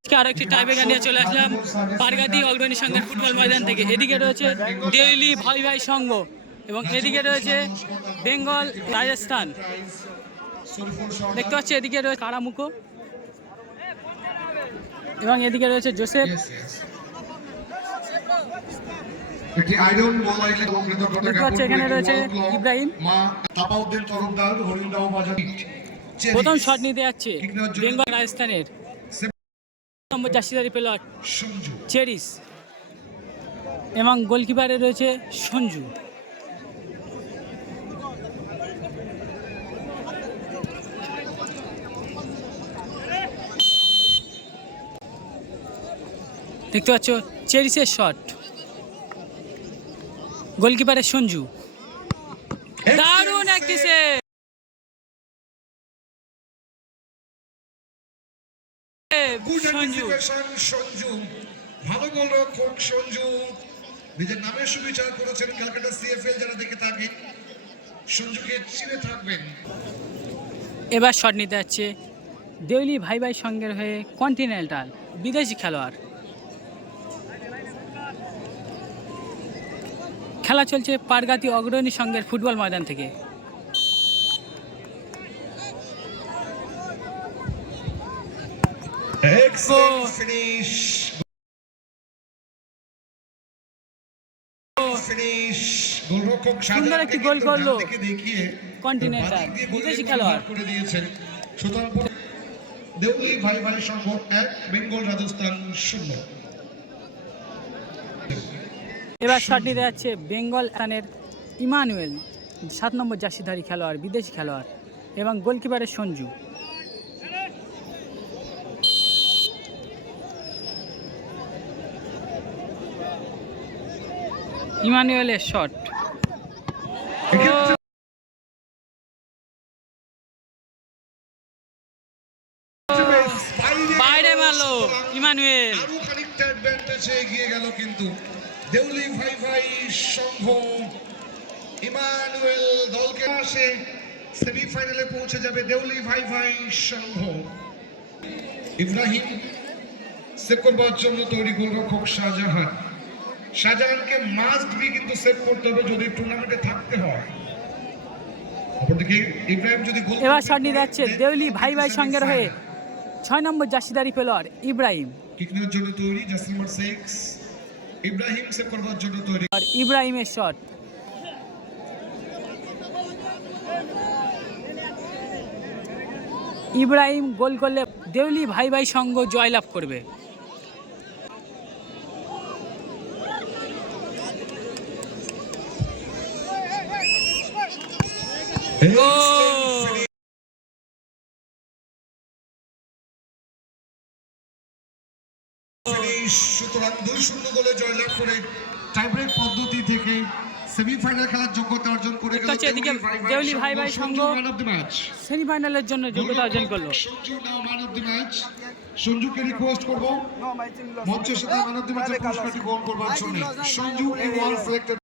আজকে আরও একটি টাইব্রেকার নিয়ে চলে আসলাম। পারগাতি অগ্রণী সংঘের ফুটবল ময়দান থেকে। এদিকে রয়েছে ডেইলি ভাই ভাই সংঘ এবং এদিকে রয়েছে বেঙ্গল রাজস্থান। দেখতে পাচ্ছি এদিকে রয়েছে কারামুকো এবং এদিকে রয়েছে জোসেফ। দেখতে পাচ্ছি এখানে রয়েছে ইব্রাহিম। মা তাপাউদ্দিন তরফদার হরিণদাও বাজার। প্রথম শট নিতে যাচ্ছে বেঙ্গল রাজস্থানের। নম্বর প্লেয়ার সঞ্জু। চেরিস এবং গোলকিপারে রয়েছে সঞ্জু। দেখতে পাচ্ছ চেরিসের শট গোলকিপারের সঞ্জু। দারুণ একটি save! Good anticipation Sanju. ভালো গোলরক্ষক সঞ্জু। নিজের নামের সুবিচার করেছেন ক্যালকাটা সিএফএল যারা দেখে থাকেন সঞ্জুকে চিনে থাকবেন। এবার শট নিতে যাচ্ছে দেউলি ভাই ভাই সঙ্গের হয়ে কন্টিনেন্টাল বিদেশি খেলোয়াড়। খেলা চলছে পারগাতি অগ্রণী সংঘের ফুটবল ময়দান থেকে। ফিনিশ সুন্দর একটি গোল করল। গোলের বিদেশি খেলোয়াড়। করে দিয়েছেন দেউলি ভাই ভাই এক বেঙ্গল রাজস্থান শূন্য এবার শট নিতে যাচ্ছে বেঙ্গল অ্যানের ইমানুয়েল, সাত নম্বর জার্সিধারী খেলোয়াড়, বিদেশি খেলোয়াড় এবং গোলকিপারের সঞ্জু ইমানুয়েলের শট বাইরে মারলো ইমানুয়েল এগিয়ে গেল কিন্তু দেউলি ভাই ভাই সংঘ ইমানুয়েল। দলকে আসে সেমিফাইনালে পৌঁছে যাবে দেউলি ভাই ভাই সংঘ ইব্রাহিম সেভ করবার জন্য তৈরি গোলরক্ষক শাহজাহান। শাহজাহানকে মাস্ট বি কিন্তু সেভ করতে হবে যদি টুর্নামেন্টে থাকতে হয়। অপরদিকে ইব্রাহিম যদি গোল এবার শট নিতে যাচ্ছে দেউলি ভাই ভাই সঙ্গের হয়ে ছয় নম্বর জার্সিদারি খেলোয়াড় ইব্রাহিম। জন্য তৈরি নাম্বার ইব্রাহিম সেভ করবার জন্য তৈরি। আর ইব্রাহিমের শট ইব্রাহিম গোল করলে দেউলি ভাই ভাই সঙ্গ জয়লাভ করবে। গোল! সুতরাং দুই শূন্য গোলে জয়লাভ করে টাইব্রেক পদ্ধতি থেকে সেমিফাইনাল খেলার যোগ্যতা অর্জন করে এদিকে দেউলি ভাই ভাই ম্যাচ সেমিফাইনালের জন্য যোগ্যতা অর্জন করল। সঞ্জু নাও ম্যান অফ দ্য ম্যাচ সঞ্জুকে রিকোয়েস্ট করব। মঞ্চের সাথে ম্যান অফ দ্য ম্যাচের পুরস্কারটি গ্রহণ করবার জন্য সঞ্জু ইউ আর সিলেক্টেড